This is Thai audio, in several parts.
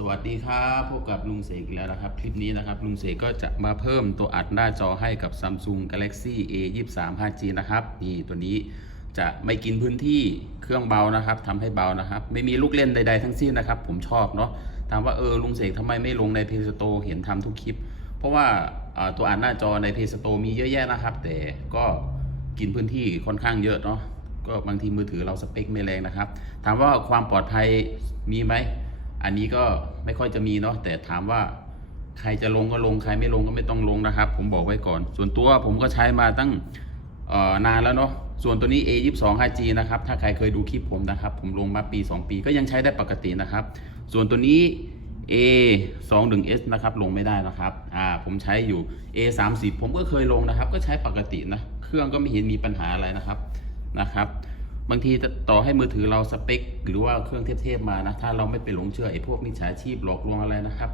สวัสดีครับพบกับลุงเสกอีกแล้วนะครับ คลิปนี้นะครับ ลุงเสกก็จะมาเพิ่มตัวอัดหน้าจอให้กับ Samsung Galaxy A 2 3 5G นะครับนี่ตัวนี้จะไม่กินพื้นที่เครื่องเบานะครับทำให้เบานะครับ ไม่มีลูกเล่นใด ๆ ทั้งสิ้นนะครับ ผมชอบเนาะถามว่าเออลุงเสกทำไมไม่ลงใน Play Store เห็นทำทุกคลิป เพราะว่าอ่าตัวอัดหน้าจอใน Play Store มีเยอะแยะนะครับ แต่ก็กินพื้นที่ค่อนข้างเยอะเนาะก็บางทีมือถือเราสเปคไม่แรงนะครับ ถามว่าความปลอดภัยมีไหม อันนี้ก็ไม่ค่อยจะมีเนาะแต่ถามว่าใครจะลงก็ลงใครไม่ลงก็ไม่ต้องลงนะครับ ผมบอกไว้ก่อน ส่วนตัวผมก็ใช้มาตั้งนานแล้วเนาะส่วนตัวนี้ A 2 2 5G นะครับถ้าใครเคยดูคลิปผมนะครับ ผมลงมาปี 2 ปีก็ยังใช้ได้ปกตินะครับ ส่วนตัวนี้ A 2 1 S นะครับลงไม่ได้นะครับอ่าผมใช้อยู่ A 3 0 ผมก็เคยลงนะครับ ก็ใช้ปกตินะ เครื่องก็ไม่เห็นมีปัญหาอะไรนะครับนะครับ บางทีต่อให้มือถือเราสเปค หรือว่าเครื่องเทพๆมานะ ถ้าเราไม่ไปหลงเชื่อไอ้พวกมิจฉาชีพหลอกลวงอะไรนะครับ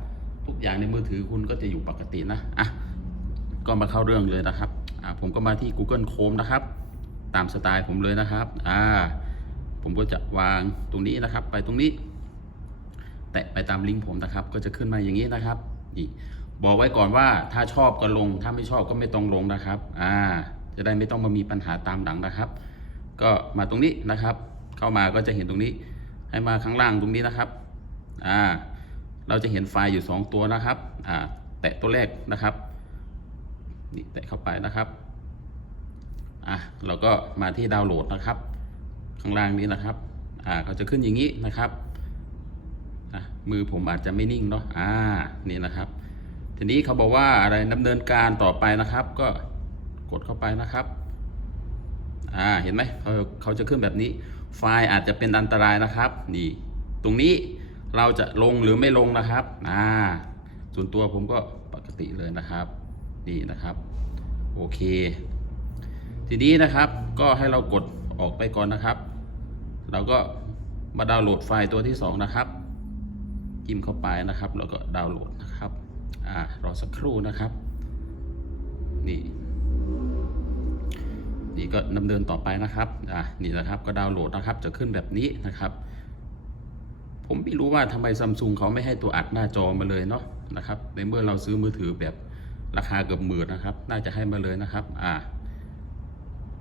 ทุกอย่างในมือถือคุณก็จะอยู่ปกตินะอะก็มาเข้าเรื่องเลยนะครับอะผมก็มาที่ Google Chrome นะครับ ตามสไตล์ผมเลยนะครับอ่าผมก็จะวางตรงนี้นะครับ ไปตรงนี้ แตะไปตามลิงก์ผมนะครับ ก็จะขึ้นมาอย่างนี้นะครับนี่บอกไว้ก่อนว่าถ้าชอบก็ลงถ้าไม่ชอบก็ไม่ต้องลงนะครับอ่าจะได้ไม่ต้องมามีปัญหาตามหลังนะครับ ก็มาตรงนี้นะครับ เข้ามาก็จะเห็นตรงนี้ ให้มาข้างล่างตรงนี้นะครับอ่าเราจะเห็นไฟล์อยู่ 2 ตัวนะครับอ่าแตะตัวแรกนะครับนี่แตะเข้าไปนะครับอะเราก็มาที่ดาวน์โหลดนะครับ ข้างล่างนี้นะครับอ่าเขาจะขึ้นอย่างนี้นะครับอะมือผมอาจจะไม่นิ่งเนาะอ่านี่นะครับ ทีนี้เขาบอกว่าอะไรดำเนินการต่อไปนะครับ ก็กดเข้าไปนะครับ อ่าเห็นไหมเขาเขาจะขึ้นแบบนี้ ไฟล์อาจจะเป็นอันตรายนะครับนี่ตรงนี้เราจะลงหรือไม่ลงนะครับอ่าส่วนตัวผมก็ปกติเลยนะครับนี่นะครับโอเค ทีนี้นะครับก็ให้เรากดออกไปก่อนนะครับ เราก็มาดาวน์โหลดไฟล์ตัวที่สองนะครับจิ้มเข้าไปนะครับ แล้วก็ดาวน์โหลดนะครับอ่ารอสักครู่นะครับ นี่ นี่ก็ดำเนินต่อไปนะครับอะนี่นะครับก็ดาวน์โหลดนะครับ จะขึ้นแบบนี้นะครับ ผมไม่รู้ว่าทำไมซัมซุงเขาไม่ให้ตัวอัดหน้าจอมาเลยเนาะนะครับ ในเมื่อเราซื้อมือถือแบบราคาเกือบหมื่นนะครับ น่าจะให้มาเลยนะครับ อ่า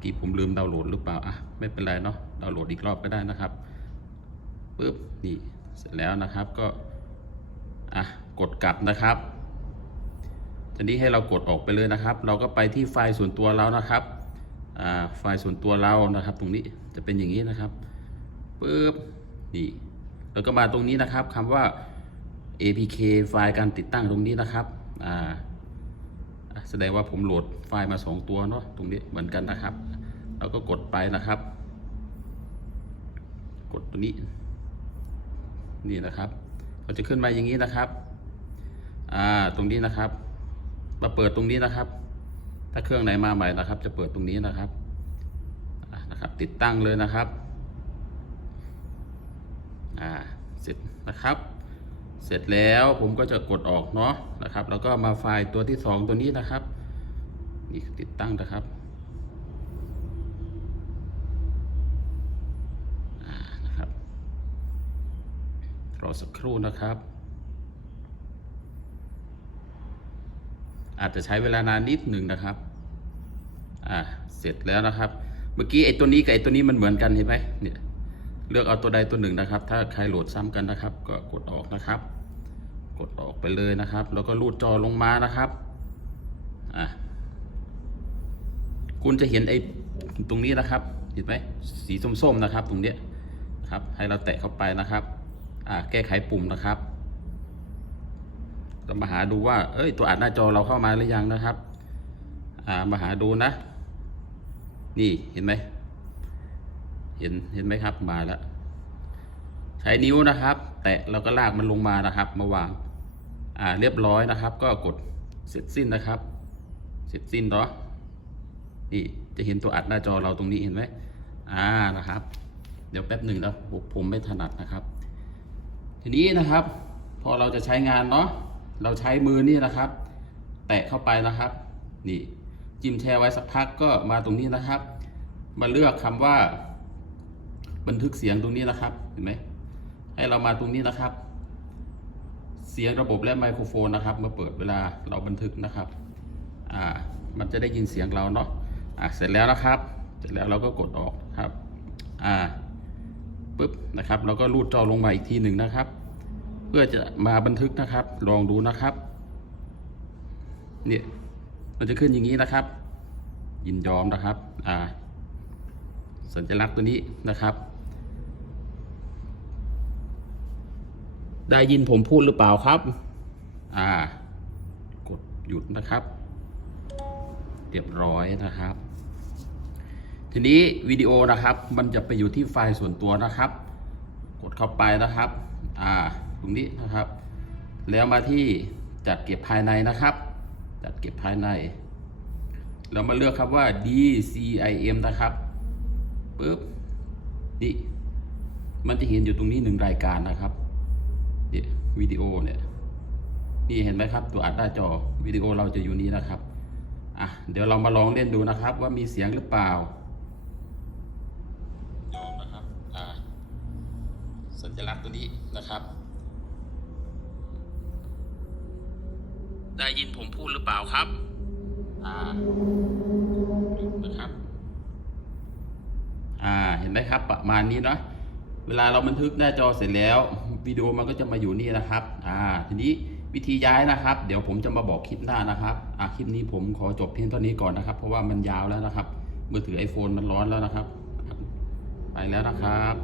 ที่ผมลืมดาวน์โหลดหรือเปล่าอะไม่เป็นไรเนาะดาวน์โหลดอีกรอบก็ได้นะครับปึ๊บนี่เสร็จแล้วนะครับก็อะกดกลับนะครับทีนี้ให้เรากดออกไปเลยนะครับ เราก็ไปที่ไฟล์ส่วนตัวเรานะครับ ไฟล์ส่วนตัวเรานะครับ ตรงนี้จะเป็นอย่างนี้นะครับปึ๊บนี่แล้วก็มาตรงนี้นะครับคำว่า APK ไฟล์การติดตั้งตรงนี้นะครับอ่าแสดงว่าผมโหลดไฟล์มาสองตัวเนาะตรงนี้เหมือนกันนะครับเราก็กดไปนะครับ กดตัวนี้ นี่นะครับเราจะขึ้นมาอย่างนี้นะครับอ่าตรงนี้นะครับ มาเปิดตรงนี้นะครับ ถ้าเครื่องไหนมาใหม่นะครับ จะเปิดตรงนี้นะครับนะครับ ติดตั้งเลยนะครับอ่าเสร็จนะครับ เสร็จแล้วผมก็จะกดออกเนาะนะครับ แล้วก็มาไฟล์ตัวที่สองตัวนี้นะครับนี่ติดตั้งนะครับอ่านะครับรอสักครู่นะครับ อาจจะใช้เวลานานนิดหนึ่งนะครับ อ่า เสร็จแล้วนะครับ เมื่อกี้ไอ้ตัวนี้กับไอ้ตัวนี้มันเหมือนกันเห็นไหมเนี่ย เลือกเอาตัวใดตัวหนึ่งนะครับ ถ้าใครโหลดซ้ำกันนะครับ ก็กดออกนะครับ กดออกไปเลยนะครับ แล้วก็รูดจอลงมานะครับ อะคุณจะเห็นไอ้ตรงนี้นะครับ เห็นไหมสีส้มๆนะครับ ตรงเนี้ยครับ ให้เราแตะเข้าไปนะครับ อ่า แก้ไขปุ่มนะครับ ก็มาหาดูว่า เอ้ย ตัวอัดหน้าจอเราเข้ามาหรือยังนะครับ อ่า มาหาดูนะ นี่เห็นไหม เห็น เห็นไหมครับ มาแล้ว ใช้นิ้วนะครับ แตะแล้วก็ลากมันลงมานะครับ มาวาง อ่า เรียบร้อยนะครับ ก็กดเสร็จสิ้นนะครับ เสร็จสิ้นเนาะ นี่จะเห็นตัวอัดหน้าจอเราตรงนี้เห็นไหม อ่า นะครับ เดี๋ยวแป๊บหนึ่งนะผมผมไม่ถนัดนะครับ ทีนี้นะครับ พอเราจะใช้งานเนาะ เราใช้มือนี่นะครับ แตะเข้าไปนะครับ นี่จิ้มแช่ไว้สักพักก็มาตรงนี้นะครับ มาเลือกคำว่า บันทึกเสียงตรงนี้นะครับ เห็นไหมให้เรามาตรงนี้นะครับ เสียงระบบและไมโครโฟนนะครับ มาเปิดเวลาเราบันทึกนะครับ อ่า มันจะได้ยินเสียงเราเนาะอะเสร็จแล้วนะครับ เสร็จแล้วเราก็กดออกครับ อ่าปึ๊บนะครับ เราก็รูดจอลงมาอีกทีหนึ่งนะครับ พื่อจะมาบันทึกนะครับ ลองดูนะครับเนี่ยมันจะขึ้นอย่างนี้นะครับ ยินยอมนะครับ อ่า สัญลักษณ์ตัวนี้นะครับ ได้ยินผมพูดหรือเปล่าครับ อ่า กดหยุดนะครับ เรียบร้อยนะครับ ทีนี้วิดีโอนะครับ มันจะไปอยู่ที่ไฟล์ส่วนตัวนะครับ กดเข้าไปนะครับ อ่า ตรงนี้นะครับ แล้วมาที่จัดเก็บภายในนะครับ จัดเก็บภายใน เรามาเลือกครับว่า DCIM นะครับปึ๊บนี่มันจะเห็นอยู่ตรงนี้หนึ่งรายการนะครับนี่วิดีโอเนี่ยนี่เห็นไหมครับ ตัวอัดหน้าจอวิดีโอเราจะอยู่นี้นะครับอะเดี๋ยวเรามาลองเล่นดูนะครับ ว่ามีเสียงหรือเปล่ายอมนะครับอ่าสัญลักษณ์ตัวนี้นะครับ ได้ยินผมพูดหรือเปล่าครับ อ่านะครับ อ่า เห็นไหมครับ ประมาณนี้เนาะ เวลาเราบันทึกหน้าจอเสร็จแล้ววิดีโอมันก็จะมาอยู่นี่นะครับ อ่า ทีนี้วิธีย้ายนะครับ เดี๋ยวผมจะมาบอกคลิปหน้านะครับ อ่าคลิปนี้ผมขอจบเพียงเท่านี้ก่อนนะครับ เพราะว่ามันยาวแล้วนะครับ มือถือ iPhone มันร้อนแล้วนะครับ ไปแล้วนะครับ